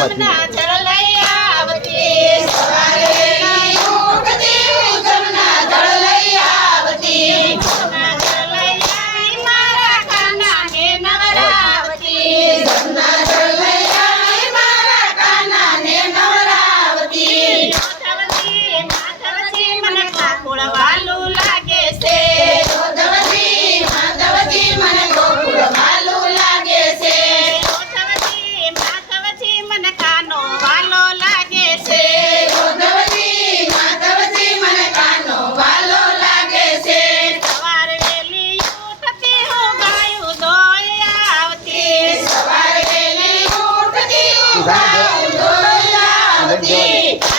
જમના જળ લઈ આવતી સવારે વેલી ઉઠતી હું જમના જળ લઈ આવતી જમના જળ લઈ આવી મારા કાનાને નવરાવતી જમના જળ લઈ આવી મારા કાનાને નવરાવતી માધવજી મને ગોકુળ વાલું લાગે છે માધવજી મને ગોકુળ વાલું લાગે છે માધવજી મને કાનો વાલો લાગે છે માધવજી મને કાનો વાલો લાગે છે સવાર વેલી ઉઠતી હું ગાયું ધોઈ આવતી સવાર વેલી ઉઠતી હું ગાયું ધોઈ આવતી